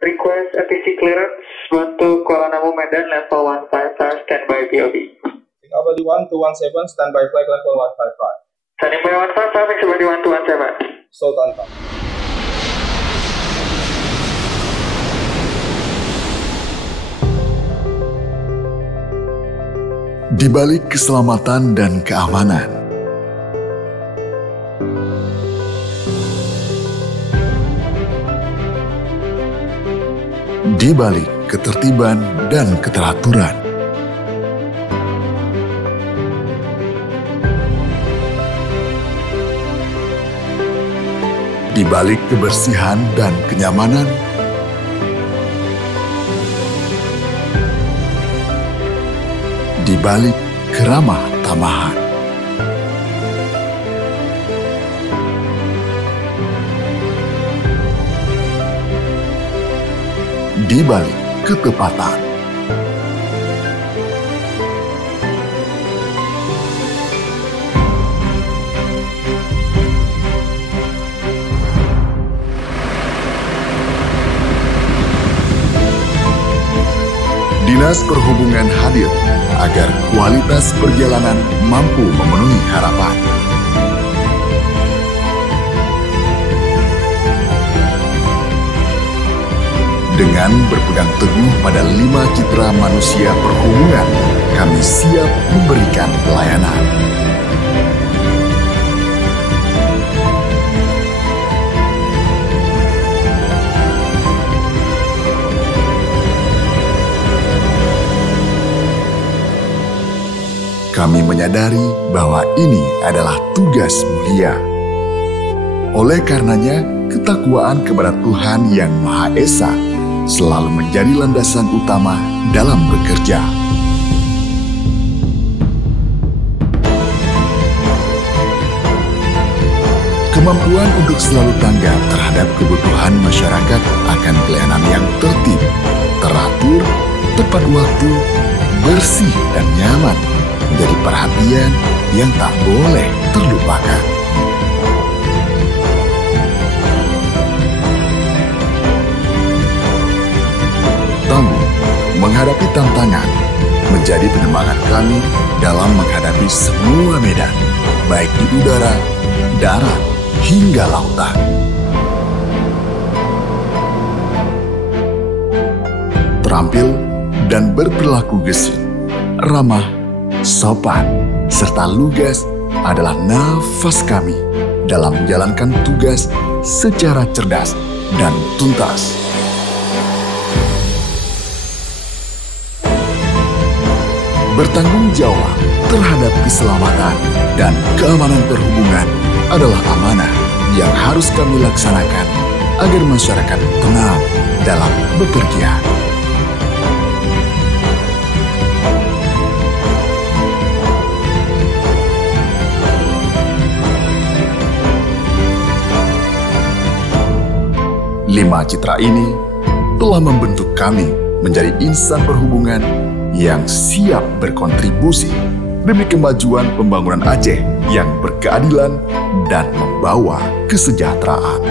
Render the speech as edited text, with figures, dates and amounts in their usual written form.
Request ATC clearance, bantu Kuala Namu Medan level 155, standby POB. Over the 1217, standby flight level 155. Standing by 155, mix over the 1217. Sultan Top. Di balik keselamatan dan keamanan, di balik ketertiban dan keteraturan, di balik kebersihan dan kenyamanan, di balik keramah tamahan, di balik ketepatan, Dinas Perhubungan hadir agar kualitas perjalanan mampu memenuhi harapan. Dengan berpegang teguh pada 5 citra manusia perhubungan, kami siap memberikan pelayanan. Kami menyadari bahwa ini adalah tugas mulia. Oleh karenanya, ketakwaan kepada Tuhan Yang Maha Esa selalu menjadi landasan utama dalam bekerja. Kemampuan untuk selalu tanggap terhadap kebutuhan masyarakat akan pelayanan yang tertib, teratur, tepat waktu, bersih dan nyaman menjadi perhatian yang tak boleh terlupakan. Tangguh menghadapi tantangan menjadi penyemangat kami dalam menghadapi semua medan, baik di udara, darat, hingga lautan. Terampil dan berperilaku gesit, ramah, sopan, serta lugas adalah nafas kami dalam menjalankan tugas secara cerdas dan tuntas. Bertanggung jawab terhadap keselamatan dan keamanan perhubungan adalah amanah yang harus kami laksanakan agar masyarakat tenang dalam bepergian. Lima citra ini telah membentuk kami menjadi insan perhubungan yang siap berkontribusi demi kemajuan pembangunan Aceh yang berkeadilan dan membawa kesejahteraan.